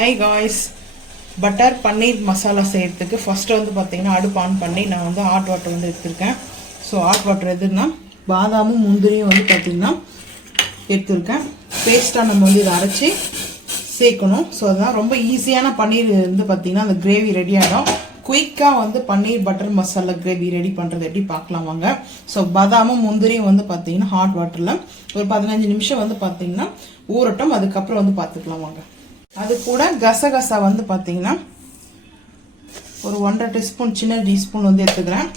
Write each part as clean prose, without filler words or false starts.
Hi guys, butter paneer masala செய்யறதுக்கு first வந்து பாத்தீங்கன்னா அடுப்பு ஆன் பண்ணி நான் வந்து ஹாட் வாட்டர் வந்து எடுத்துர்க்கேன். சோ ஹாட் வாட்டர் எதுனா பாதாமும் முந்திரியும் வந்து பாத்தீங்கன்னா எடுத்துர்க்கேன். பேஸ்டா நம்ம வந்து இத அரைச்சு சேக்கணும். சோ அதான் ரொம்ப ஈஸியான பன்னீர் வந்து பாத்தீங்கன்னா அந்த கிரேவி ரெடி ஆகும். குயிக்கா வந்து பன்னீர் பட்டர் மசாலா கிரேவி ரெடி பண்றது எப்படி பார்க்கலாம் வாங்க. சோ பாதாமும் முந்திரியும் வந்து பாத்தீங்கன்னா ஹாட் வாட்டர்ல ஒரு 15 நிமிஷம் வந்து பாத்தீங்கன்னா ஊறட்டும். அதுக்கு அப்புறம் வந்து பாத்துக்கலாம் வாங்க. அது கூட கசகசா வந்து பாத்தீங்கன்னா ஒரு 1.5 டீஸ்பூன் சின்ன டீஸ்பூன் வந்து எடுத்துக்கிறேன்.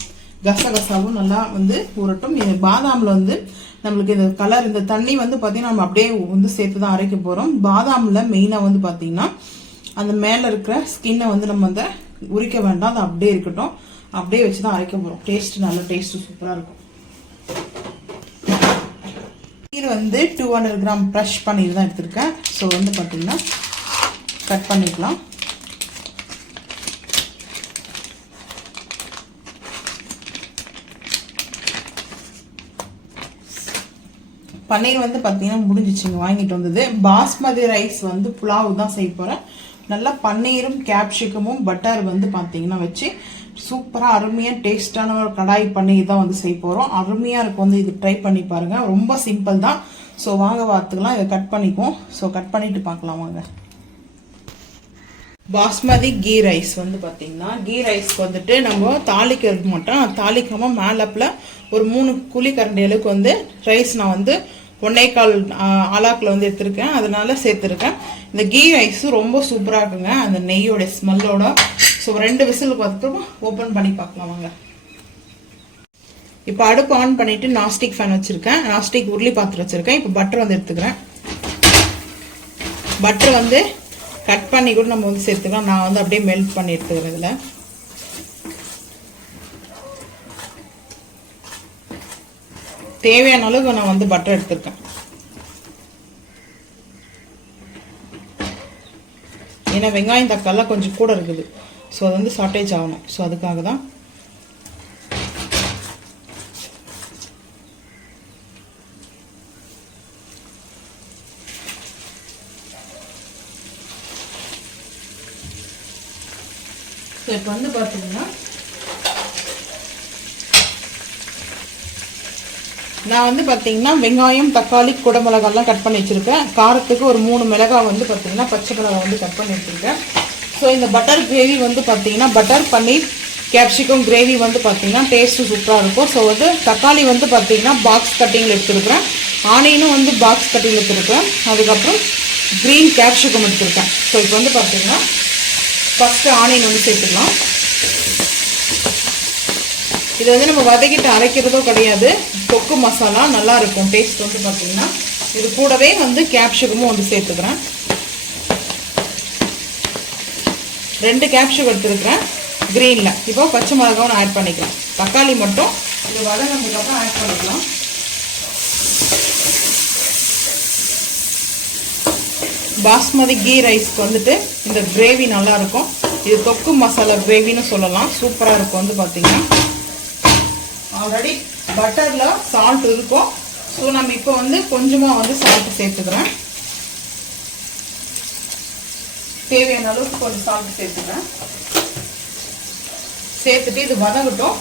கசகசாவும் நல்லா வந்து ஊறட்டும். இது பாதாம்ல வந்து நம்மளுக்கு இந்த கலர் இந்த தண்ணி வந்து பாத்தீங்கன்னா நம்ம அப்படியே வந்து சேர்த்து தான் அரைக்க போறோம். பாதாம்ல மெயினா வந்து பாத்தீங்கன்னா அந்த மேல இருக்கிற ஸ்கின்னை வந்து நம்ம வந்து உரிக்க வேண்டாம், அது அப்படியே இருக்கட்டும். அப்படியே வச்சு தான் அரைக்க போறோம். டேஸ்ட் நல்ல டேஸ்ட் சூப்பரா இருக்கும். இது வந்து 200 கிராம் ப்ரஷ் பன்னீர் தான் எடுத்திருக்கேன். ஸோ வந்து பாத்தீங்கன்னா கட் பண்ணிக்கலாம். பன்னீர் வந்து பாத்தீங்கன்னா முடிஞ்சிச்சுங்க, வாங்கிட்டு வந்தது. பாஸ்மதி ரைஸ் வந்து புலாவ் தான் செய்ய போறேன். நல்லா பன்னீரும் கேப்சிகமும் பட்டர் வந்து பாத்தீங்கன்னா வச்சு சூப்பரா அருமையா டேஸ்டான ஒரு கடாய் பன்னீர் தான் வந்து செய்ய போறோம். அருமையா இருக்கும், வந்து இது ட்ரை பண்ணி பாருங்க. ரொம்ப சிம்பிள் தான். ஸோ வாங்க பார்த்துக்கலாம். இதை கட் பண்ணிக்குவோம். ஸோ கட் பண்ணிட்டு பார்க்கலாம் வாங்க. பாஸ்மதி கீ ரைஸ் வந்து பாத்தீங்கன்னா கீ ரைஸ்க்கு வந்துட்டு நம்ம தாளிக்க மாட்டோம். தாளிக்காம மேலப்ல ஒரு 3 குழி கரண்டி அளவுக்கு வந்து ரைஸ் நான் வந்து 1.25 ஆலாக்குல வந்து எடுத்திருக்கேன். அதனால சேர்த்திருக்கேன். இந்த கீ ரைஸ் ரொம்ப சூப்பரா இருக்குங்க, அந்த நெய்யோட ஸ்மெல்லோட. ஸோ 2 விசிலுக்கு பார்த்துட்டு ஓபன் பண்ணி பார்க்கலாம் வாங்க. இப்போ அடுப்பு ஆன் பண்ணிட்டு நாஸ்டிக் ஃபேன் வச்சிருக்கேன். நாஸ்டிக் உருளி பாத்திரம் வச்சிருக்கேன். இப்போ பட்டர் வந்து எடுத்துக்கிறேன். பட்டர் வந்து கட் பண்ணி கூட நம்ம வந்து சேர்த்துக்கலாம். நான் வந்து அப்படியே மெல்ட் பண்ணி எடுத்துக்கிறேன். இதுல தேவையான அளவுக்கு நான் வந்து பட்டர் எடுத்துருக்கேன். ஏன்னா வெங்காயம் தக்காளி கொஞ்சம் கூட இருக்குது. ஸோ அது வந்து ஷார்ட்டேஜ் ஆகணும். ஸோ அதுக்காக தான். இப்போ வந்து பார்த்தீங்கன்னா நான் வந்து பார்த்தீங்கன்னா வெங்காயம் தக்காளி குடமிளகாலாம் கட் பண்ணி வச்சிருக்கேன். காரத்துக்கு ஒரு 3 மிளகாய் வந்து பார்த்தீங்கன்னா பச்சை மிளகாய் வந்து கட் பண்ணி வச்சிருக்கேன். ஸோ இந்த பட்டர் கிரேவி வந்து பார்த்தீங்கன்னா பட்டர் பன்னீர் கேப்சிகம் கிரேவி வந்து பார்த்தீங்கன்னா டேஸ்ட்டு சூப்பராக இருக்கும். ஸோ வந்து தக்காளி வந்து பார்த்தீங்கன்னா பாக்ஸ் கட்டிங்கில் எடுத்துருக்கிறேன். ஆனியனும் வந்து பாக்ஸ் கட்டிங்கில் எடுத்துருக்கேன். அதுக்கப்புறம் க்ரீன் கேப்சிகம் எடுத்துருக்கேன். ஸோ இப்போ வந்து பார்த்தீங்கன்னா ஃபர்ஸ்ட் ஆனியன் வந்து சேர்த்துக்கலாம். இது வந்து நம்ம வதக்கிட்டு அரைக்கிறதோ கிடையாது. தொக்கு மசாலா நல்லா இருக்கும் டேஸ்ட் வந்து பாத்தீங்கன்னா. இது கூடவே வந்து கேப்சிகமும் வந்து சேர்த்துக்கிறேன். 2 கேப்சிகம் எடுத்துருக்கிறேன் கிரீன்ல. இப்போ பச்சை மிளகாவும் ஆட் பண்ணிக்கலாம். தக்காளி மட்டும் இது வதங்கினதுக்கு அப்புறம் ஆட் பண்ணிக்கலாம். பாஸ்மதி கீ ரைஸ்க்கு வந்துட்டு இந்த கிரேவி நல்லா இருக்கும். இது தொக்கு மசாலா கிரேவின்னு சொல்லலாம். சூப்பரா இருக்கும். வந்து பாத்தீங்கன்னா ஆல்ரெடி பட்டர்ல சால்ட் இருக்கும். ஸோ நம்ம இப்போ வந்து கொஞ்சமா வந்து சால்ட் சேர்த்துக்கிறேன். தேவையான அளவுக்கு கொஞ்சம் சால்ட் சேர்த்துக்கிறேன். சேர்த்துட்டு இது வதங்கட்டும்.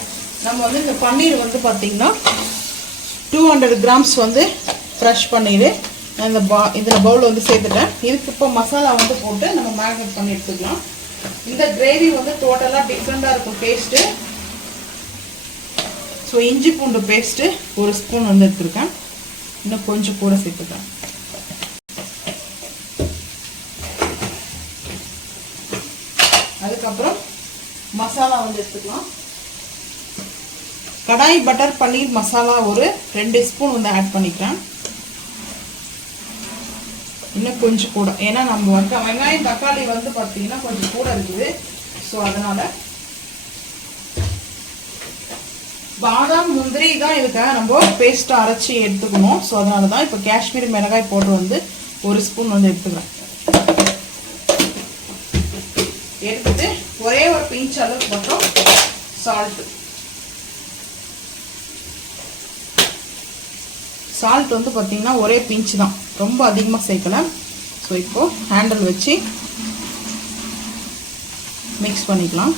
நம்ம வந்து இந்த பன்னீர் வந்து பாத்தீங்கன்னா 200 கிராம்ஸ் வந்து ஃப்ரெஷ் பன்னீர் இந்த இதில் பவுல் வந்து சேர்த்துட்டேன். இதுக்கு இப்போ மசாலா வந்து போட்டு நம்ம மேரினேட் பண்ணி எடுத்துக்கலாம். இந்த கிரேவி வந்து டோட்டலாக டிஃப்ரெண்டாக இருக்கும் டேஸ்ட்டு. ஸோ இஞ்சி பூண்டு பேஸ்ட்டு 1 ஸ்பூன் வந்து எடுத்துருக்கேன். இன்னும் கொஞ்சம் கூட சேர்த்துக்கிறேன். அதுக்கப்புறம் மசாலா வந்து எடுத்துக்கலாம். கடாய் பட்டர் பன்னீர் மசாலா ஒரு 2 ஸ்பூன் வந்து ஆட் பண்ணிக்கிறேன். இன்னும் கொஞ்சம் கூட, ஏன்னா நம்ம வந்து வெங்காயம் தக்காளி வந்து பார்த்தீங்கன்னா கொஞ்சம் கூட இருக்குது. ஸோ அதனால பாதாம் முந்திரி தான் இதுக்காக நம்ம பேஸ்ட் அரைச்சி எடுத்துக்கணும். ஸோ அதனால தான் இப்போ காஷ்மீரி மிளகாய் போட்டு வந்து 1 ஸ்பூன் வந்து எடுத்துக்கிறேன். எடுத்துட்டு ஒரே ஒரு பிஞ்ச் அளவுக்கு மட்டும் சால்ட் வந்து பார்த்தீங்கன்னா ஒரே பிஞ்ச் தான், ரொம்ப அதிகமாக சேர்க்கல. ஸோ இப்போ ஹேண்டில் வச்சு மிக்ஸ் பண்ணிக்கலாம்.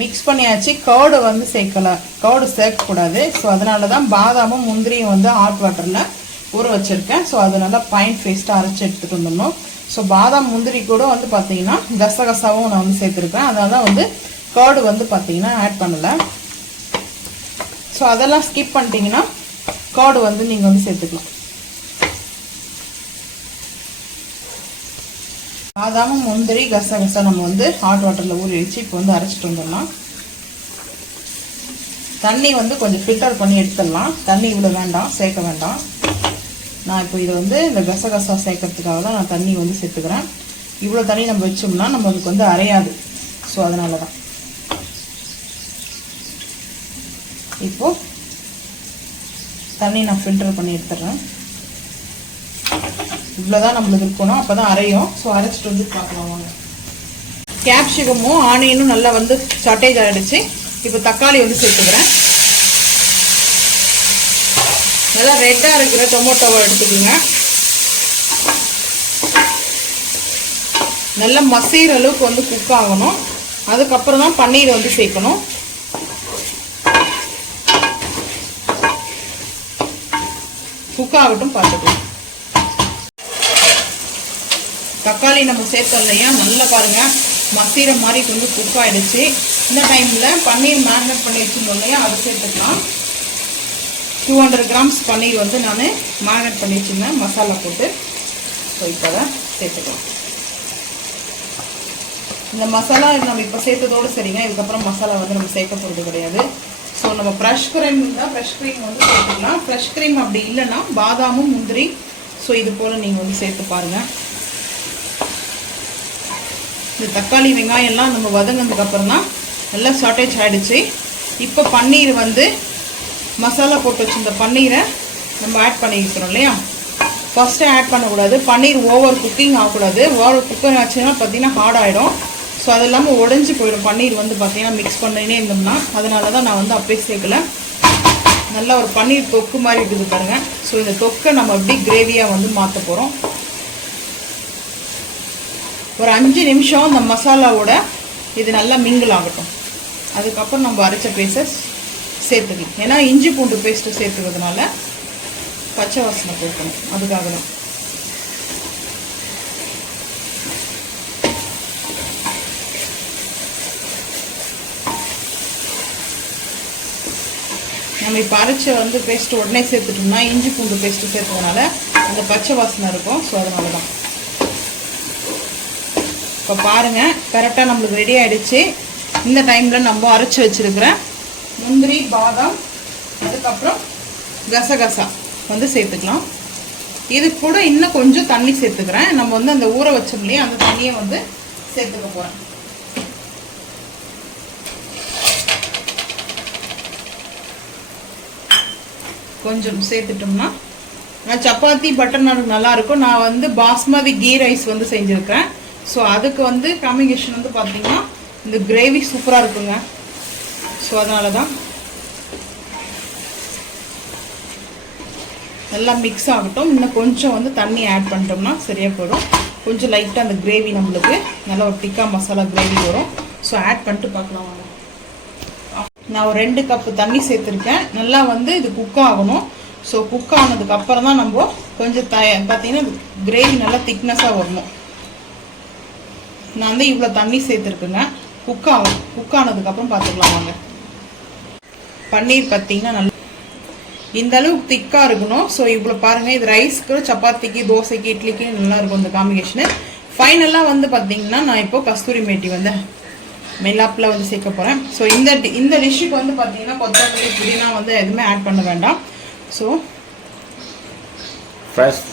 மிக்ஸ் பண்ணியாச்சு. கர்டு வந்து சேர்க்கலை, கர்டு சேர்க்கக்கூடாது. ஸோ அதனால தான் பாதாமும் முந்திரியும் வந்து ஹாட் வாட்டரில் ஊற வச்சுருக்கேன். ஸோ அது நல்லா பைன் பேஸ்ட்டாக அரைச்சி எடுத்துகிட்டு வந்துடணும். ஸோ பாதாம் முந்திரி கூட வந்து பார்த்தீங்கன்னா கசகசாவும் நான் வந்து சேர்த்துருக்கேன். அதனால தான் வந்து கர்டு வந்து பார்த்தீங்கன்னா ஆட் பண்ணலை. ஸோ அதெல்லாம் ஸ்கிப் பண்ணிட்டீங்கன்னா கர்டு வந்து நீங்கள் வந்து சேர்த்துக்கலாம். பாதாமும் முந்திரி கசகசா நம்ம வந்து ஹாட் வாட்டரில் ஊறி வச்சு இப்போ வந்து அரைச்சிட்டு வந்துடலாம். தண்ணி வந்து கொஞ்சம் ஃபில்டர் பண்ணி எடுத்துடலாம். தண்ணி இவ்வளோ வேண்டாம், சேர்க்க வேண்டாம். நான் இப்போ இதை வந்து இந்த கசகசா சேர்க்கறதுக்காக தான் நான் தண்ணி வந்து சேர்த்துக்கிறேன். இவ்வளோ தண்ணி நம்ம வச்சோம்னா நம்மளுக்கு வந்து அரையாது. ஸோ அதனால தான் இப்போது தண்ணி நான் ஃபில்டர் பண்ணி எடுத்துடுறேன். இவ்வளோதான் நம்மளுக்கு இருக்கணும், அப்போ தான் அரையும். ஸோ அரைச்சிட்டு வந்து பார்க்கலாம் வாங்க. கேப்சிகமும் ஆனியனும் நல்லா வந்து சாட்டேஜ் ஆகிடுச்சு. இப்போ தக்காளி வந்து சேர்த்துக்கிறேன். நல்லா ரெட்டாக இருக்கிற டொமேட்டோவை எடுத்துக்கோங்க. நல்லா மசிகிற அளவுக்கு வந்து குக் ஆகணும். அதுக்கப்புறம் தான் பன்னீர் வந்து சேர்க்கணும். குக் ஆகட்டும், பார்த்துக்கலாம். தக்காளி நம்ம சேர்த்தோம் இல்லையா, நல்லா பாருங்கள் மசிகிற மாதிரி வந்து குக் ஆகிடுச்சு. இந்த டைமில் பன்னீர் மேரினேட் பண்ணி வச்சுருந்தோம் இல்லையா, அது சேர்த்துக்கலாம். 200 கிராம்ஸ் பன்னீர் வந்து நான் மேரினேட் பண்ணி வச்சுருந்தேன் மசாலா போட்டு. ஸோ இப்போ அதை சேர்த்துக்கலாம். இந்த மசாலா நம்ம இப்போ சேர்த்ததோடு சரிங்க. இதுக்கப்புறம் மசாலா வந்து நம்ம சேர்க்க போகிறது கிடையாது. ஸோ நம்ம ஃப்ரெஷ் க்ரீம் இருந்தால் ஃப்ரெஷ் க்ரீம் வந்து சேர்த்துக்கலாம். ஃப்ரெஷ் க்ரீம் அப்படி இல்லைன்னா பாதாமும் முந்திரி ஸோ இது போல் நீங்கள் வந்து சேர்த்து பாருங்கள். இந்த தக்காளி வெங்காயம்லாம் நம்ம வதங்கினதுக்கப்புறம் தான் நல்லா ஷார்ட்டேஜ் ஆகிடுச்சு. இப்போ பன்னீர் வந்து மசாலா போட்டு வச்சுருந்த பன்னீரை நம்ம ஆட் பண்ணிக்கிறோம் இல்லையா. ஃபஸ்ட்டு ஆட் பண்ணக்கூடாது. பன்னீர் ஓவர் குக்கிங் ஆகக்கூடாது. ஓவர் குக்கிங் ஆச்சுன்னா பார்த்தீங்கன்னா ஹார்ட் ஆகிடும். ஸோ அது இல்லாமல் உடஞ்சி போயிடும். பன்னீர் வந்து பார்த்தீங்கன்னா மிக்ஸ் பண்ணினே இருந்தோம்னா, அதனால தான் நான் வந்து அப்படியே சேர்க்கல. நல்லா ஒரு பன்னீர் தொக்கு மாதிரி இருக்குது பாருங்கள். ஸோ இந்த தொக்கை நம்ம அப்படி கிரேவியாக வந்து மாற்ற போகிறோம். ஒரு 5 நிமிஷம் இந்த மசாலாவோட இது நல்லா மிங்கிள் ஆகட்டும். அதுக்கப்புறம் நம்ம அரைச்ச பேஸ்ட்டை சேர்த்துக்கலாம். ஏன்னா இஞ்சி பூண்டு பேஸ்ட்டு சேர்த்துக்கிறதுனால பச்சை வாசனை போக்கணும், அதுக்காக தான். நம்ம இப்போ அரைச்ச வந்து பேஸ்ட்டு உடனே சேர்த்துட்டோம்னா இஞ்சி பூண்டு பேஸ்ட்டு சேர்த்ததுனால அந்த பச்சை வாசனை இருக்கும். ஸோ அதனால தான். இப்போ பாருங்கள் கரெக்டாக நம்மளுக்கு ரெடி ஆகிடுச்சு. இந்த டைமில் நம்ம அரைச்சி வச்சுருக்கிற முந்திரி பாதாம் அதுக்கப்புறம் கசகசா வந்து சேர்த்துக்கலாம். இது கூட இன்னும் கொஞ்சம் தண்ணி சேர்த்துக்கிறேன். நம்ம வந்து அந்த ஊற வச்சோம் இல்லையா, அந்த தண்ணியை வந்து சேர்த்துக்க போகிறேன். கொஞ்சம் சேர்த்துட்டோம்னா சப்பாத்தி பட்டர் நானுக்கு நல்லாயிருக்கும். நான் வந்து பாஸ்மதி கீ ரைஸ் வந்து செஞ்சுருக்கேன். ஸோ அதுக்கு வந்து காம்பினேஷன் வந்து பார்த்திங்கன்னா இந்த கிரேவி சூப்பராக இருக்குங்க. ஸோ அதனால தான் நல்லா மிக்ஸ் ஆகட்டும். இன்னும் கொஞ்சம் வந்து தண்ணி ஆட் பண்ணிட்டோம்னா சரியாக போயிடும். கொஞ்சம் லைட்டாக அந்த கிரேவி நம்மளுக்கு நல்லா ஒரு திக்கா மசாலா கிரேவி வரும். ஸோ ஆட் பண்ணிட்டு பார்க்கலாம் வாங்க. நான் ஒரு 2 கப்பு தண்ணி சேர்த்துருக்கேன். நல்லா வந்து இது குக் ஆகணும். ஸோ குக் ஆனதுக்கு அப்புறம் தான் நம்ம கொஞ்சம் பார்த்தீங்கன்னா கிரேவி நல்லா திக்னஸாக வரணும். நான் வந்து இவ்வளோ தண்ணி சேர்த்துருக்குங்க. குக் ஆனதுக்கப்புறம் பார்த்துக்கலாம் வாங்க. பன்னீர் பார்த்தீங்கன்னா நல்லா இந்த அளவுக்கு திக்காக இருக்கணும். ஸோ இவ்வளோ பாருங்கள், இது ரைஸ்க்கு சப்பாத்திக்கு தோசைக்கு இட்லிக்கு நல்லா இருக்கும் இந்த காம்பினேஷனு. ஃபைனலாக வந்து பார்த்தீங்கன்னா நான் இப்போது கஸ்தூரி மேட்டி வந்து மெல்லாப்பில் வந்து சேர்க்க போகிறேன். ஸோ இந்த டிஷ்ஷுக்கு வந்து பார்த்தீங்கன்னா கொத்தமல்லி புதினா வந்து எதுவுமே ஆட் பண்ண வேண்டாம். ஸோ ஃப்ரெஷ்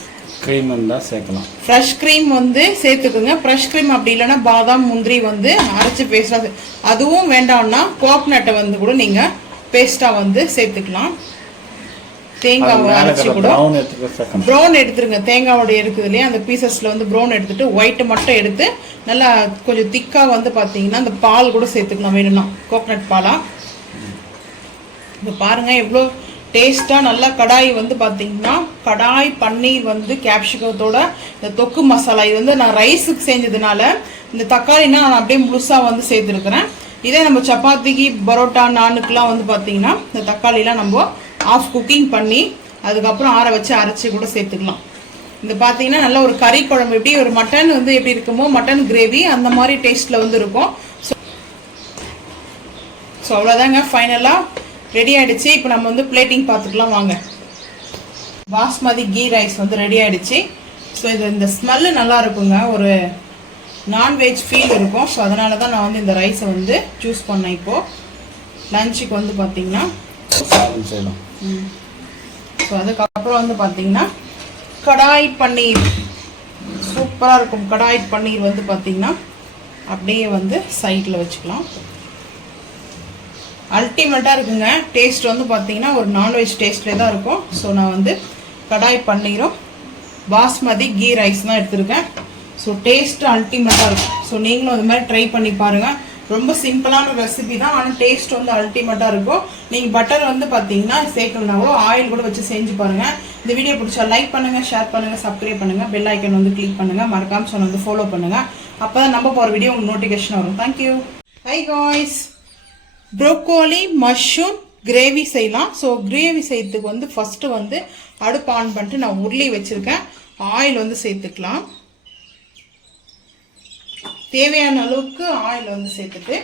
க்ரீம் இருந்தால் சேர்க்கலாம். ஃப்ரெஷ் க்ரீம் வந்து சேர்த்துக்குங்க. ஃப்ரெஷ் க்ரீம் அப்படி இல்லைன்னா பாதாம் முந்திரி வந்து அரைச்சி பேஸ்ட்டாக, அதுவும் வேண்டாம்னா கோக்னட்டை வந்து கூட நீங்கள் பேஸ்ட்டாக வந்து சேர்த்துக்கலாம். தேங்காவை அரைச்சி கூட ப்ரௌன் எடுத்துருங்க. தேங்காவோடைய இருக்குது இல்லையா, அந்த பீசஸில் வந்து ப்ரௌன் எடுத்துட்டு ஒயிட்டு மட்டும் எடுத்து நல்லா கொஞ்சம் திக்காக வந்து பார்த்தீங்கன்னா அந்த பால் கூட சேர்த்துக்கலாம் வேணும்னா, கோகனட் பாலாக. இப்போ பாருங்கள் எவ்வளோ டேஸ்ட்டாக நல்லா கடாய் வந்து பார்த்தீங்கன்னா கடாய் பன்னீர் வந்து கேப்சிகத்தோட இந்த தொக்கு மசாலா இது வந்து நான் ரைஸுக்கு செஞ்சதுனால இந்த தக்காளினா நான் அப்படியே முழுசாக வந்து சேர்த்துருக்குறேன். இதே நம்ம சப்பாத்திக்கு பரோட்டா நானுக்கெலாம் வந்து பார்த்தீங்கன்னா இந்த தக்காளிலாம் நம்ம ஆஃப் குக்கிங் பண்ணி அதுக்கப்புறம் ஆற வச்சு அரைச்சி கூட சேர்த்துக்கலாம். இது பார்த்தீங்கன்னா நல்ல ஒரு கறி குழம்பு எப்படி ஒரு மட்டன் வந்து எப்படி இருக்குமோ மட்டன் கிரேவி அந்த மாதிரி டேஸ்ட்டில் வந்து இருக்கும். ஸோ அவ்வளோதாங்க, ஃபைனலாக ரெடி ஆகிடுச்சு. இப்போ நம்ம வந்து பிளேட்டிங் பார்த்துக்கலாம் வாங்க. பாஸ்மதி கீ ரைஸ் வந்து ரெடி ஆகிடுச்சு. ஸோ இது இந்த ஸ்மெல்லு நல்லா இருக்குங்க, ஒரு நான்வெஜ் ஃபீல் இருக்கும். ஸோ அதனால தான் நான் வந்து இந்த ரைஸை வந்து சூஸ் பண்ணேன். இப்போது லஞ்சுக்கு வந்து பார்த்தீங்கன்னா ஸோ அதுக்கப்புறம் வந்து பார்த்தீங்கன்னா கடாய் பன்னீர் சூப்பராக இருக்கும். கடாய் பன்னீர் வந்து பார்த்தீங்கன்னா அப்படியே வந்து சைடில் வச்சுக்கலாம். அல்டிமேட்டாக இருக்குங்க. டேஸ்ட் வந்து பார்த்தீங்கன்னா ஒரு நான்வெஜ் டேஸ்ட்லேயே தான் இருக்கும். ஸோ நான் வந்து கடாய் பன்னீரும் பாஸ்மதி கீ ரைஸ் தான் எடுத்துருக்கேன். ஸோ டேஸ்ட்டு அல்டிமேட்டாக இருக்கும். ஸோ நீங்களும் அது மாதிரி ட்ரை பண்ணி பாருங்கள். ரொம்ப சிம்பிளான ரெசிபி தான், ஆனால் டேஸ்ட் வந்து அல்டிமேட்டாக இருக்கும். நீங்கள் பட்டர் வந்து பார்த்தீங்கன்னா சேர்க்கலனா கூட ஆயில் கூட வச்சு செஞ்சு பாருங்கள். இந்த வீடியோ பிடிச்சா லைக் பண்ணுங்கள், ஷேர் பண்ணுங்கள், சப்ஸ்கிரைப் பண்ணுங்கள், பெல் ஐக்கன் வந்து கிளிக் பண்ணுங்கள், மறக்காமல் சொன்ன வந்து ஃபாலோ பண்ணுங்கள். அப்போ தான் நம்ம போகிற வீடியோ உங்களுக்கு நோட்டிஃபிகேஷன் வரும். Thank you. High guys, broccoli mushroom gravy செய்யலாம். ஸோ கிரேவி செய்யறதுக்கு வந்து ஃபஸ்ட்டு வந்து அடுப்பு ஆன் பண்ணிட்டு நான் உருளி வச்சுருக்கேன். ஆயில் வந்து சேர்த்துக்கலாம். தேவையான அளவுக்கு ஆயில் வந்து சேர்த்துட்டு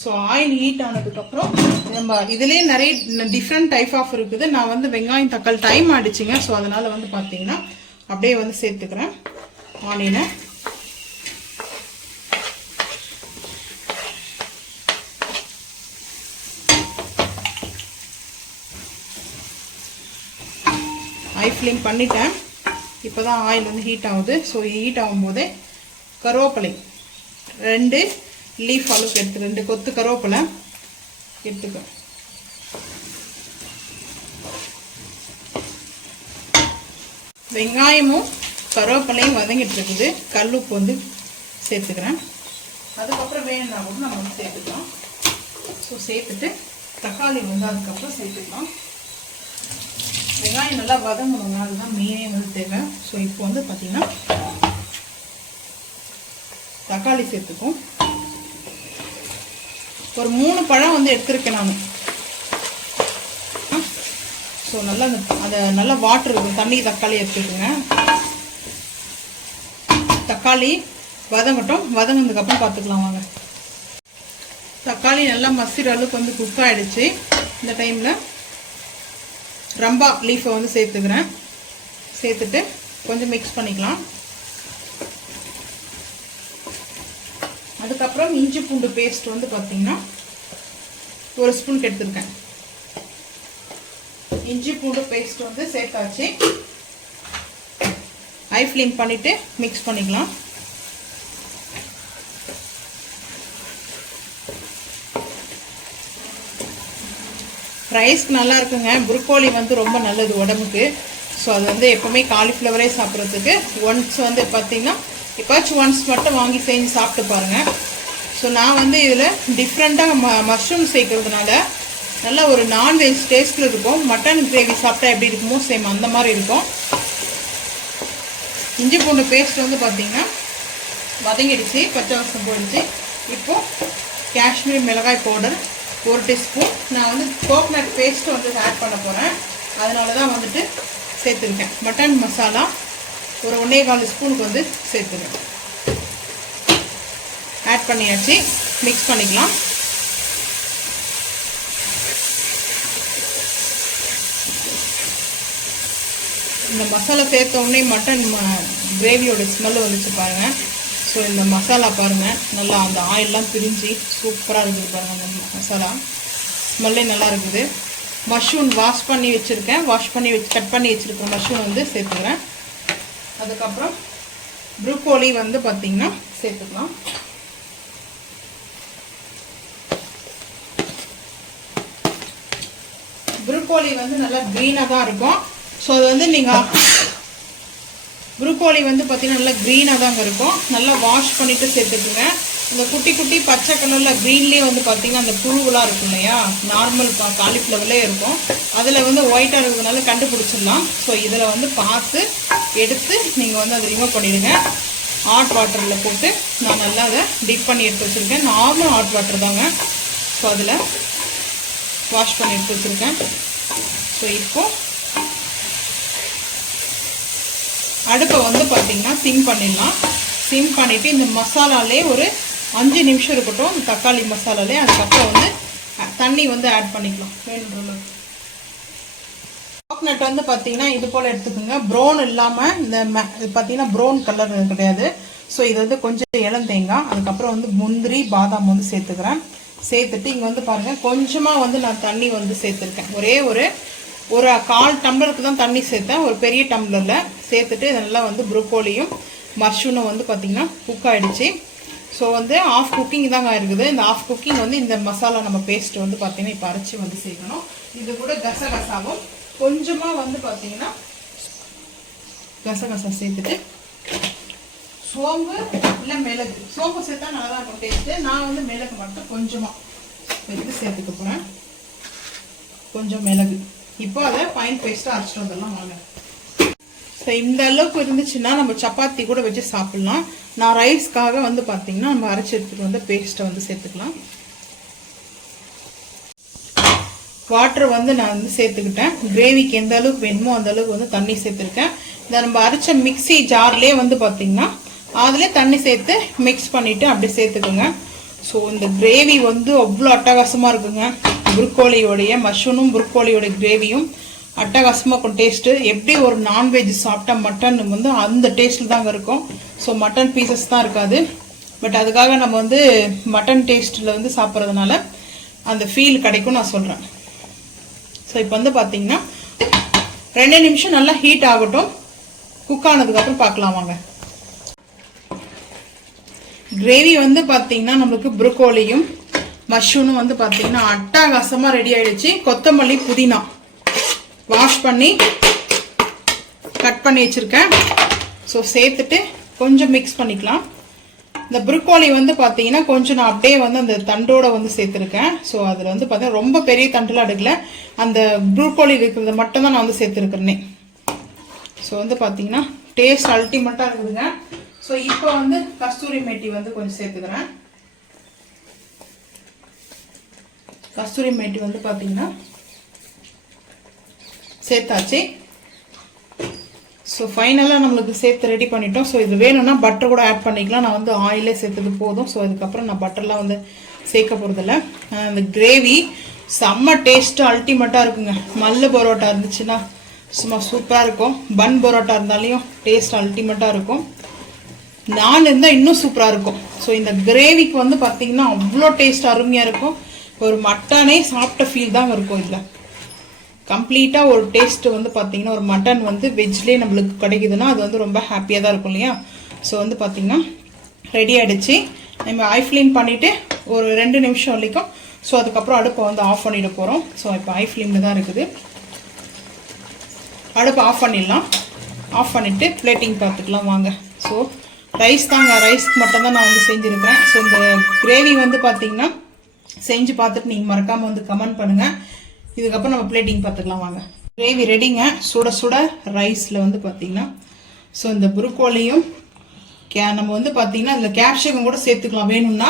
ஸோ ஆயில் ஹீட் ஆனதுக்கப்புறம் நம்ம இதுலேயே நிறைய டிஃப்ரெண்ட் டைப் ஆஃப் இருக்குது. நான் வந்து வெங்காயம் தக்காளி டைம் ஆகிடுச்சிங்க. ஸோ அதனால் வந்து பார்த்தீங்கன்னா அப்படியே வந்து சேர்த்துக்கிறேன் ஆனியனை. ஹை ஃப்ளேம் பண்ணிட்டேன். இப்போ தான் ஆயில் வந்து ஹீட் ஆகுது. ஸோ ஹீட் ஆகும்போதே கருவேப்பிலை 2 லீஃப் அளவுக்கு எடுத்து 2 கொத்து கருவேப்பிலை எடுத்துக்க. வெங்காயமும் கருவேப்பிலையும் வதங்கிட்டு இருக்குது. கல்லுப்பு வந்து சேர்த்துக்கிறேன். அதுக்கப்புறம் வேணும்னா கூட நம்ம வந்து சேர்த்துக்கலாம். ஸோ சேர்த்துட்டு தக்காளி வந்து அதுக்கப்புறம் சேர்த்துக்கலாம். வெங்காயம் நல்லா வதங்கணுங்க, அதுதான் மெயினே வந்து தேவை. ஸோ இப்போ வந்து பார்த்தீங்கன்னா தக்காளி சேர்த்துக்கும். ஒரு 3 பழம் வந்து எடுத்துருக்கேன் நான். ஸோ நல்லா அந்த நல்லா வாட்டர் இருக்கும், தண்ணி தக்காளி எடுத்துக்குங்க. தக்காளி வதங்கட்டும், வதங்கினதுக்கப்புறம் பார்த்துக்கலாம் வாங்க. தக்காளி நல்லா மசிற அளவுக்கு வந்து குக் ஆகிடுச்சு. இந்த டைமில் ரம்பா லீஃபை வந்து சேர்த்துக்கிறேன். சேர்த்துட்டு கொஞ்சம் மிக்ஸ் பண்ணிக்கலாம். அதுக்கப்புறம் இஞ்சி பூண்டு பேஸ்ட் வந்து பார்த்தீங்கன்னா 1 ஸ்பூன் எடுத்துருக்கேன். இஞ்சி பூண்டு பேஸ்ட் வந்து சேர்த்தாச்சு. ஹை ஃப்ளேம் பண்ணிவிட்டு மிக்ஸ் பண்ணிக்கலாம். ரைஸ்க்கு நல்லா இருக்குங்க. ப்ரோக்கோலி வந்து ரொம்ப நல்லது உடம்புக்கு. ஸோ அது வந்து எப்போவுமே காலிஃப்ளவரே சாப்பிட்றதுக்கு ஒன்ஸ் வந்து பார்த்தீங்கன்னா எப்போச்சும் ஒன்ஸ் மட்டும் வாங்கி செஞ்சு சாப்பிட்டு பாருங்கள். ஸோ நான் வந்து இதில் டிஃப்ரெண்ட்டாக மஷ்ரூம் சேர்க்கறதுனால நல்லா ஒரு நான்வெஜ் டேஸ்ட்டில் இருக்கும். மட்டன் கிரேவி சாப்பிட்டா எப்படி இருக்குமோ சேம் அந்த மாதிரி இருக்கும். இஞ்சி பூண்டு பேஸ்ட் வந்து பார்த்திங்கன்னா வதங்கிடுச்சு, பச்சை வாசம் போயிடுச்சு. இப்போது காஷ்மீர் மிளகாய் பவுடர் 1 டீஸ்பூன். நான் வந்து கோகனட் பேஸ்ட்டு வந்து ஆட் பண்ண போகிறேன். அதனால தான் வந்துட்டு சேர்த்துருக்கேன். மட்டன் மசாலா ஒரு 1.25 ஸ்பூனுக்கு வந்து சேர்த்துருக்கேன். ஆட் பண்ணியாச்சு. மிக்ஸ் பண்ணிக்கலாம். இந்த மசாலா சேர்த்த உடனே மட்டன் கிரேவியோட ஸ்மெல் வந்துச்சு பாருங்கள். ஸோ இந்த மசாலா பாருங்கள் நல்லா அந்த ஆயிலெலாம் பிரிஞ்சு சூப்பராக இருக்குது பாருங்கள். அந்த மசாலா ஸ்மெல்லே நல்லா இருக்குது. மஷ்ரூம் வாஷ் பண்ணி வச்சுருக்கேன். கட் பண்ணி வச்சுருக்கேன் மஷ்ரூம் வந்து சேர்த்துக்கிறேன். அதுக்கப்புறம் ப்ரோக்கோலி வந்து பார்த்திங்கன்னா சேர்த்துக்கலாம். ப்ரோக்கோலி வந்து நல்லா க்ரீனாக தான் இருக்கும். ஸோ அது வந்து நீங்கள் ப்ரூக்கோலி வந்து பார்த்தீங்கன்னா நல்லா க்ரீனாக தாங்க இருக்கும். நல்லா வாஷ் பண்ணிவிட்டு சேர்த்துக்குங்க. இந்த குட்டி குட்டி பச்சை கலரில் க்ரீன்லேயே வந்து பார்த்தீங்கன்னா அந்த புழுவெலாம் இருக்கும் இல்லையா, நார்மல் காலிஃப்ளவர்லே இருக்கும், அதில் வந்து ஒயிட்டாக இருக்கிறதுனால கண்டுபிடிச்சிடலாம். ஸோ இதில் வந்து பார்த்து எடுத்து நீங்கள் வந்து அதை ரிமூவ் பண்ணிவிடுங்க. ஹாட் வாட்டரில் போட்டு நான் நல்லா அதை டிப் பண்ணி எடுத்து வச்சுருக்கேன். நார்மல் ஹாட் வாட்டர் தாங்க. ஸோ அதில் வாஷ் பண்ணி எடுத்து வச்சுருக்கேன். ஸோ இப்போது அடுப்பை வந்து பார்த்திங்கன்னா சிம் பண்ணிடலாம். சிம் பண்ணிவிட்டு இந்த மசாலாலே ஒரு 5 நிமிஷம் இருக்கட்டும், தக்காளி மசாலாலே. அதுக்கப்புறம் வந்து தண்ணி வந்து ஆட் பண்ணிக்கலாம் வேணுன்ற. கோகனட் வந்து பார்த்தீங்கன்னா இது போல் எடுத்துக்கோங்க. ப்ரௌன் இல்லாமல் இந்த பார்த்தீங்கன்னா ப்ரௌன் கலர் கிடையாது. ஸோ இது வந்து கொஞ்சம் இளந்தேங்காய், அதுக்கப்புறம் வந்து முந்திரி பாதாம் வந்து சேர்த்துக்கிறேன். சேர்த்துட்டு இங்கே வந்து பாருங்கள் கொஞ்சமாக வந்து நான் தண்ணி வந்து சேர்த்துருக்கேன். ஒரே ஒரு 1/4 டம்ளருக்கு தான் தண்ணி சேர்த்தேன், ஒரு பெரிய டம்ளரில் சேர்த்துட்டு இதெல்லாம் வந்து ப்ரொக்கோலியும் மஷ்ரூமும் வந்து பார்த்திங்கன்னா குக் ஆகிடுச்சு. ஸோ வந்து ஆஃப் குக்கிங் தாங்க இருக்குது. இந்த ஆஃப் குக்கிங் வந்து இந்த மசாலா நம்ம பேஸ்ட் வந்து பார்த்திங்கன்னா இப்போ அரைச்சி வந்து சேர்க்கணும். இது கூட கசகசாவும் கொஞ்சமாக வந்து பார்த்திங்கன்னா கசகசா சேர்த்துட்டு சோம்பு இல்லை மிளகு, சோம்பு சேர்த்தா நல்லா தான் இருக்கும் டேஸ்ட்டு. நான் வந்து மிளகு மட்டும் கொஞ்சமாக எடுத்து சேர்த்துக்க போகிறேன். கொஞ்சம் மிளகு. இப்போ அதை ஃபைன் பேஸ்ட்டாக அரைச்சிட்டு வந்துடலாம் வாங்க. ஸோ இந்த அளவுக்கு இருந்துச்சுன்னா நம்ம சப்பாத்தி கூட வச்சு சாப்பிட்லாம். நான் ரைஸ்க்காக வந்து பார்த்திங்கன்னா நம்ம அரைச்சி எடுத்துகிட்டு வந்து பேஸ்ட்டை வந்து சேர்த்துக்கலாம். வாட்டர் வந்து நான் வந்து சேர்த்துக்கிட்டேன். கிரேவிக்கு எந்த அளவுக்கு வேணுமோ அந்த அளவுக்கு வந்து தண்ணி சேர்த்துருக்கேன். இந்த நம்ம அரைச்ச மிக்ஸி ஜார்லேயே வந்து பார்த்திங்கன்னா அதிலே தண்ணி சேர்த்து மிக்ஸ் பண்ணிவிட்டு அப்படி சேர்த்துக்குங்க. ஸோ இந்த கிரேவி வந்து அவ்வளோ அட்டகாசமாக இருக்குங்க. ப்ரொக்கோலியோடைய மஷ்ரூமும் ப்ரொக்கோலியோடைய கிரேவியும் அட்டகாசமாக இருக்கும் டேஸ்ட்டு. எப்படி ஒரு நான்வெஜ் சாப்பிட்டா மட்டன் வந்து அந்த டேஸ்ட்டில் தாங்க இருக்கும். ஸோ மட்டன் பீசஸ் தான் இருக்காது. பட் அதுக்காக நம்ம வந்து மட்டன் டேஸ்ட்டில் வந்து சாப்பிட்றதுனால அந்த ஃபீல் கிடைக்கும் நான் சொல்கிறேன். ஸோ இப்போ வந்து பார்த்தீங்கன்னா 2 நிமிஷம் நல்லா ஹீட் ஆகட்டும். குக் ஆனதுக்கப்புறம் பார்க்கலாம் வாங்க. கிரேவி வந்து பார்த்தீங்கன்னா நம்மளுக்கு ப்ரொக்கோலியும் மஷ்ரூமும் வந்து பார்த்தீங்கன்னா அட்டகாசமாக ரெடி ஆகிடுச்சு. கொத்தமல்லி புதினா வாஷ் பண்ணி கட் பண்ணி வச்சுருக்கேன். ஸோ சேர்த்துட்டு கொஞ்சம் மிக்ஸ் பண்ணிக்கலாம். இந்த ப்ரொக்கோலி வந்து பார்த்தீங்கன்னா கொஞ்சம் நான் அப்படியே வந்து அந்த தண்டோட வந்து சேர்த்துருக்கேன். ஸோ அதில் வந்து பார்த்தீங்கன்னா ரொம்ப பெரிய தண்டுலாம் எடுக்கல, அந்த ப்ரொக்கோலி இருக்கிறத மட்டும் தான் நான் வந்து சேர்த்துருக்கிறேனே. ஸோ வந்து பார்த்தீங்கன்னா டேஸ்ட் அல்டிமேட்டாக இருக்குதுங்க. ஸோ இப்போ வந்து கஸ்தூரி மேத்தி வந்து கொஞ்சம் சேர்த்துக்கிறேன். கஸ்தூரி மேத்தி வந்து பார்த்தீங்கன்னா சேர்த்தாச்சு. ஸோ ஃபைனலாக நம்மளுக்கு சேர்த்து ரெடி பண்ணிட்டோம். ஸோ இது வேணும்னா பட்டர் கூட ஆட் பண்ணிக்கலாம். நான் வந்து ஆயிலே சேர்த்தது போதும். ஸோ அதுக்கப்புறம் நான் பட்டர்லாம் வந்து சேர்க்க போகிறதில்ல. அந்த கிரேவி செம்ம டேஸ்ட்டு அல்டிமேட்டாக இருக்குங்க. மல்லு பரோட்டா இருந்துச்சுன்னா சும்மா சூப்பராக இருக்கும். பன் பரோட்டா இருந்தாலையும் டேஸ்ட் அல்டிமேட்டாக இருக்கும். நான் இருந்தால் இன்னும் சூப்பராக இருக்கும். ஸோ இந்த கிரேவிக்கு வந்து பார்த்தீங்கன்னா அவ்வளோ டேஸ்ட் அருமையாக இருக்கும். ஒரு மட்டனே சாப்பிட்ட ஃபீல் தாங்க இருக்கும். இதில் கம்ப்ளீட்டாக ஒரு டேஸ்ட்டு வந்து பார்த்தீங்கன்னா ஒரு மட்டன் வந்து வெஜ்லேயே நம்மளுக்கு கிடைக்குதுன்னா அது வந்து ரொம்ப ஹாப்பியாக தான் இருக்கும் இல்லையா. ஸோ வந்து பார்த்தீங்கன்னா ரெடி ஆகிடுச்சு. நம்ம ஐ ஃப்ளேம் பண்ணிவிட்டு ஒரு 2 நிமிஷம் வரைக்கும். ஸோ அதுக்கப்புறம் அடுப்பை வந்து ஆஃப் பண்ணிட போகிறோம். ஸோ இப்போ ஐ ஃப்ளேமில் தான் இருக்குது. அடுப்பை ஆஃப் பண்ணிடலாம். ஆஃப் பண்ணிவிட்டு பிளேட்டிங் பார்த்துக்கலாம் வாங்க. ஸோ ரைஸ் தாங்க, ரைஸ்க்கு மட்டும் தான் நான் வந்து செஞ்சுருக்கிறேன். ஸோ இந்த கிரேவி வந்து பார்த்தீங்கன்னா செஞ்சு பார்த்துட்டு நீங்கள் மறக்காமல் வந்து கமெண்ட் பண்ணுங்கள். இதுக்கப்புறம் நம்ம பிளேட்டிங் பார்த்துக்கலாம் வாங்க. கிரேவி ரெடிங்க. சுட சுட ரைஸில் வந்து பார்த்தீங்கன்னா ஸோ இந்த ப்ரொக்கோலியும் நம்ம வந்து பார்த்தீங்கன்னா இதில் கேப்சிகம் கூட சேர்த்துக்கலாம் வேணும்னா.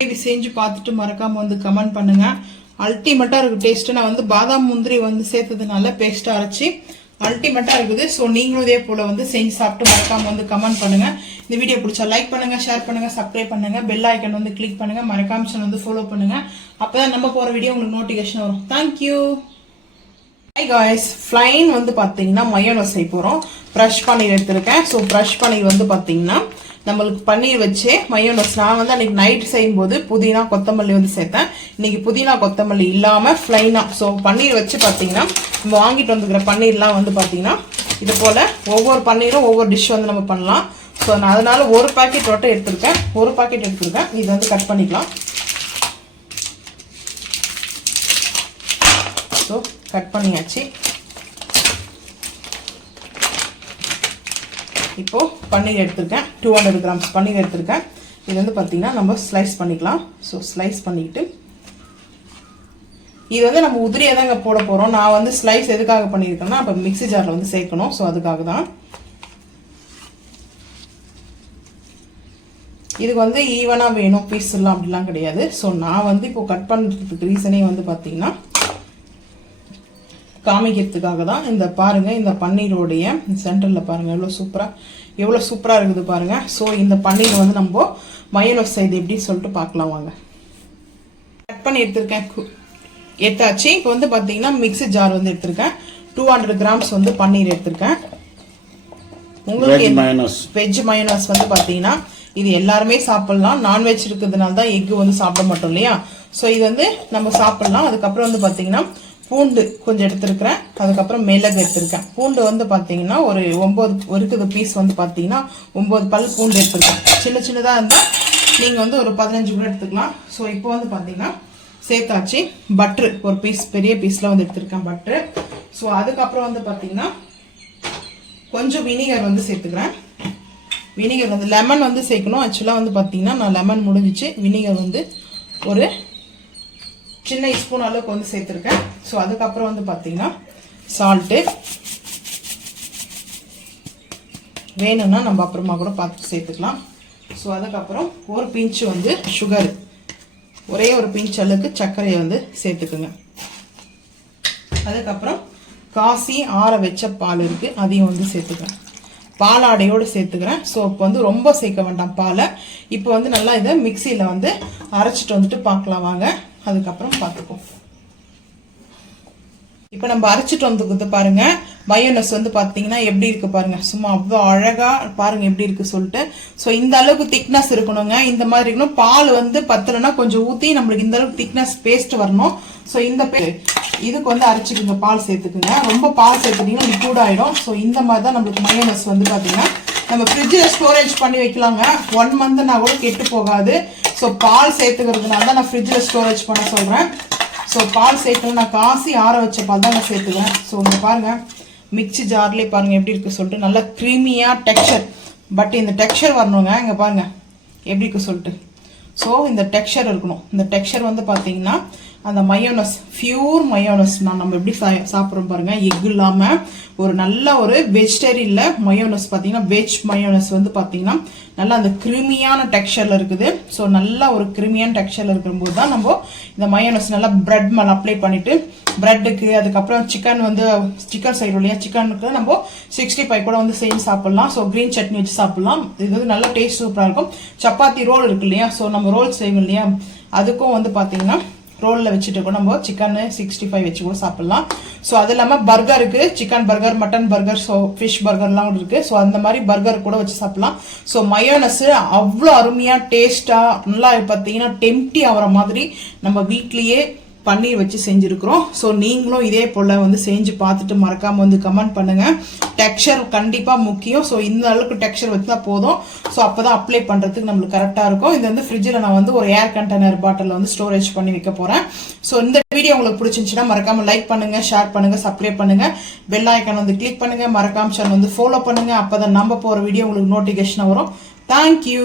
கிரேவி செஞ்சு பார்த்துட்டு மறக்காமல் வந்து கமெண்ட் பண்ணுங்கள். அல்டிமேட்டாக இருக்குது டேஸ்ட்டு. நான் வந்து பாதாம் முந்திரி வந்து சேர்த்ததுனால பேஸ்ட்டாக அரைச்சி அல்டிமேட்டாக இருக்குது. ஸோ நீங்களும் இதே போல் வந்து செஞ்சு சாப்பிட்டு மறக்காமல் வந்து கமெண்ட் பண்ணுங்கள். இந்த வீடியோ பிடிச்சா லைக் பண்ணுங்கள், ஷேர் பண்ணுங்கள், சப்ஸ்கிரைப் பண்ணுங்கள், பெல் ஐக்கன் வந்து கிளிக் பண்ணுங்கள், மறக்காம சேனல் வந்து ஃபாலோ பண்ணுங்கள். அப்போ தான் நம்ம போகிற வீடியோ உங்களுக்கு நோட்டிஃபிகேஷன் வரும். தேங்க்யூ. ஹை காய்ஸ், ஃப்ளைன் வந்து பார்த்தீங்கன்னா மயோனஸ் செய்ய போகிறோம். ப்ரஷ் பன்னீர் எடுத்துருக்கேன். ஸோ ப்ரஷ் பன்னீர் வந்து பார்த்தீங்கன்னா நம்மளுக்கு பன்னீர் வச்சு மயோனஸ் நான் வந்து அன்றைக்கி நைட் செய்யும்போது புதினா கொத்தமல்லி வந்து சேர்த்தேன். இன்றைக்கி புதினா கொத்தமல்லி இல்லாமல் ஃப்ளைனாக ஸோ பன்னீர் வச்சு பார்த்தீங்கன்னா நம்ம வாங்கிட்டு வந்துக்கிற பன்னீர்லாம் வந்து பார்த்தீங்கன்னா இது போல் ஒவ்வொரு பன்னீரும் ஒவ்வொரு டிஷ் வந்து நம்ம பண்ணலாம். ஸோ நான் அதனால் ஒரு பாக்கெட் மட்டும் எடுத்துருக்கேன். ஒரு பாக்கெட் எடுத்துருக்கேன். இது வந்து கட் பண்ணிக்கலாம். ஸோ கட் பண்ணியாச்சு. இப்போ பன்னீர் எடுத்திருக்கேன், 200 கிராம்ஸ் பன்னீர் எடுத்திருக்கேன். இது வந்து பார்த்தீங்கன்னா நம்ம ஸ்லைஸ் பண்ணிக்கலாம். ஸோ ஸ்லைஸ் பண்ணிக்கிட்டு இது வந்து நம்ம உதிரியாக தாங்க போட போகிறோம். நான் வந்து ஸ்லைஸ் எதுக்காக பண்ணியிருக்கேன்னா அப்போ மிக்ஸி ஜாரில் வந்து சேர்க்கணும். ஸோ அதுக்காக தான். இதுக்கு வந்து ஈவனாக வேணும் பீஸ் எல்லாம் அப்படிலாம் கிடையாது. ஸோ நான் வந்து இப்போ கட் பண்ணுறதுக்கு ரீசனே வந்து பார்த்தீங்கன்னா காமிக்கிறதுக்காக தான். இந்த பாருங்க, இந்த பன்னீரோடைய சென்டரில் பாருங்க எவ்வளோ சூப்பராக இருக்குது பாருங்க. ஸோ இந்த பன்னீர் வந்து நம்ம மயோனைஸ் செய்து எப்படின்னு சொல்லிட்டு பார்க்கலாம் வாங்க. கட் பண்ணி எடுத்தாச்சு. இப்போ வந்து பார்த்தீங்கன்னா மிக்ஸி ஜார் வந்து எடுத்திருக்கேன். 200 கிராம்ஸ் வந்து பன்னீர் எடுத்திருக்கேன். உங்களுக்கு வெஜ் மயோனைஸ் வந்து பார்த்தீங்கன்னா இது எல்லாருமே சாப்பிடலாம். நான்வெஜ் இருக்கிறதுனால தான் எக் வந்து சாப்பிட மாட்டோம் இல்லையா. ஸோ இது வந்து நம்ம சாப்பிடலாம். அதுக்கப்புறம் வந்து பார்த்தீங்கன்னா பூண்டு கொஞ்சம் எடுத்திருக்கிறேன். அதுக்கப்புறம் மிளகு எடுத்திருக்கேன். பூண்டு வந்து பார்த்தீங்கன்னா ஒரு 9 இருக்குது பீஸ் வந்து பார்த்தீங்கன்னா 9 பல் பூண்டு எடுத்திருக்கேன். சின்னதாக இருந்தால் நீங்கள் வந்து ஒரு 15 கூட எடுத்துக்கலாம். ஸோ இப்போ வந்து பார்த்தீங்கன்னா சேர்த்தாச்சு. பட்ரு ஒரு பீஸ், பெரிய பீஸில் வந்து எடுத்திருக்கேன் பட்ரு. ஸோ அதுக்கப்புறம் வந்து பார்த்தீங்கன்னா கொஞ்சம் வினிகர் வந்து சேர்த்துக்கிறேன். வினிகர் வந்து லெமன் வந்து சேர்க்கணும். ஆக்சுவலாக வந்து பார்த்தீங்கன்னா நான் லெமன் முடிஞ்சிச்சு. வினிகர் வந்து ஒரு சின்ன ஸ்பூன் அளவுக்கு வந்து சேர்த்துருக்கேன். ஸோ அதுக்கப்புறம் வந்து பார்த்தீங்கன்னா சால்ட்டு வேணும்னா நம்ம அப்புறமா கூட பார்த்து சேர்த்துக்கலாம். ஸோ அதுக்கப்புறம் ஒரு பிஞ்சு வந்து சுகர், ஒரே ஒரு பிஞ்ச் அளவுக்கு சர்க்கரையை வந்து சேர்த்துக்குங்க. அதுக்கப்புறம் காசி ஆற வச்ச பால் இருக்குது, அதையும் வந்து சேர்த்துக்கிறேன். பாலாடையோடு சேர்த்துக்கிறேன். ஸோ இப்போ வந்து ரொம்ப சேர்க்க வேண்டாம் பாலை. இப்போ வந்து நல்லா இதை மிக்சியில் வந்து அரைச்சிட்டு வந்துட்டு பார்க்கலாம் வாங்க. அதுக்கப்புறம் பார்த்துப்போம். இப்போ நம்ம அரைச்சிட்டு வந்துக்குது பாருங்க. மயோனைஸ் வந்து பார்த்தீங்கன்னா எப்படி இருக்கு பாருங்க. சும்மா அவ்வளோ அழகா பாருங்க எப்படி இருக்கு சொல்லிட்டு. ஸோ இந்த அளவுக்கு திக்னஸ் இருக்கணுங்க. இந்த மாதிரி இருக்கணும். பால் வந்து பத்தலைன்னா கொஞ்சம் ஊற்றி நம்மளுக்கு இந்த அளவுக்கு திக்னஸ் பேஸ்ட் வரணும். ஸோ இந்த இதுக்கு வந்து அரைச்சிக்குங்க, பால் சேர்த்துக்குங்க. ரொம்ப பால் சேர்த்துட்டீங்கன்னா லிக்விட் ஆயிடும். ஸோ இந்த மாதிரி தான் நம்மளுக்கு மயோனைஸ் வந்து பார்த்தீங்கன்னா நம்ம ஃப்ரிட்ஜில் ஸ்டோரேஜ் பண்ணி வைக்கலாங்க. 1 மந்த்னா கூட கெட்டு போகாது. ஸோ பால் சேர்த்துக்கிறதுனால தான் நான் ஃப்ரிட்ஜில் ஸ்டோரேஜ் பண்ண சொல்கிறேன். ஸோ பால் சேர்க்கணும். நான் காசி ஆற வச்ச பால் தான் நான் சேர்த்துக்கிறேன். ஸோ இங்கே பாருங்கள், மிக்ஸி ஜார்லேயே பாருங்கள் எப்படி இருக்குது சொல்லிட்டு. நல்லா க்ரீமியாக டெக்ஸ்சர். பட் இந்த டெக்ஸ்சர் வரணுங்க. இங்கே பாருங்கள் எப்படி இருக்கு சொல்லிட்டு. ஸோ இந்த டெக்ஸ்சர் இருக்கணும். இந்த டெக்ஸ்சர் வந்து பார்த்தீங்கன்னா அந்த மயோனஸ், பியூர் மயோனஸ் நம்ம எப்படி சாப்பிட்றோம் பாருங்க. எக் இல்லாமல் ஒரு நல்ல ஒரு வெஜிடேரியனில் மயோனஸ் பார்த்தீங்கன்னா வெஜ் மயோனஸ் வந்து பார்த்தீங்கன்னா நல்லா அந்த கிருமியான டெக்ஸ்சரில் இருக்குது. ஸோ நல்லா ஒரு கிருமியான டெக்ஸ்சரில் இருக்கும்போது தான் நம்ம இந்த மயோனஸ் நல்லா பிரெட் மேலே அப்ளை பண்ணிவிட்டு பிரெட்டுக்கு, அதுக்கப்புறம் சிக்கன் செய்கிறோம் இல்லையா, சிக்கனுக்கு நம்ம 65 கூட வந்து செஞ்சு சாப்பிட்லாம். ஸோ க்ரீன் சட்னி வச்சு சாப்பிட்லாம். இது வந்து நல்லா டேஸ்ட் சூப்பராக இருக்கும். சப்பாத்தி ரோல் இருக்கு இல்லையா, ஸோ நம்ம ரோல் செய்வோம் இல்லையா, அதுக்கும் வந்து பார்த்தீங்கன்னா ரோலில் வச்சுட்டு கூட நம்ம சிக்கன் 65 வச்சு கூட சாப்பிட்லாம். ஸோ அது இல்லாமல் பர்கருக்கு chicken burger, mutton burger, so fish பர்கர்லாம் கூட இருக்குது. ஸோ அந்த மாதிரி பர்கர் கூட வச்சு சாப்பிட்லாம். ஸோ மயோனஸ் அவ்வளோ அருமையாக டேஸ்ட்டாக நல்லா பார்த்தீங்கன்னா டெம்ப்டி ஆகிற மாதிரி நம்ம வீட்லேயே பன்னீர் வச்சு செஞ்சுருக்கிறோம். ஸோ நீங்களும் இதே போல் வந்து செஞ்சு பார்த்துட்டு மறக்காமல் வந்து கமெண்ட் பண்ணுங்கள். டெக்ஸ்சர் கண்டிப்பாக முக்கியம். ஸோ இந்த அளவுக்கு டெக்ஸ்சர் வச்சு தான் போதும். ஸோ அப்போ தான் அப்ளை பண்ணுறதுக்கு நம்மளுக்கு கரெக்டாக இருக்கும். இது வந்து ஃப்ரிட்ஜில் நான் வந்து ஒரு ஏர் கண்டெய்னர் பாட்டிலில் வந்து ஸ்டோரேஜ் பண்ணி வைக்க போகிறேன். ஸோ இந்த வீடியோ உங்களுக்கு பிடிச்சிருந்துச்சுன்னா மறக்காமல் லைக் பண்ணுங்கள், ஷேர் பண்ணுங்கள், சப்ஸ்கிரைப் பண்ணுங்கள், பெல் ஐக்கான் வந்து கிளிக் பண்ணுங்கள், மறக்காம சேனல் வந்து ஃபாலோ பண்ணுங்கள். அப்போ தான் நம்ம போகிற வீடியோ உங்களுக்கு நோட்டிஃபிகேஷன் வரும். தேங்க்யூ.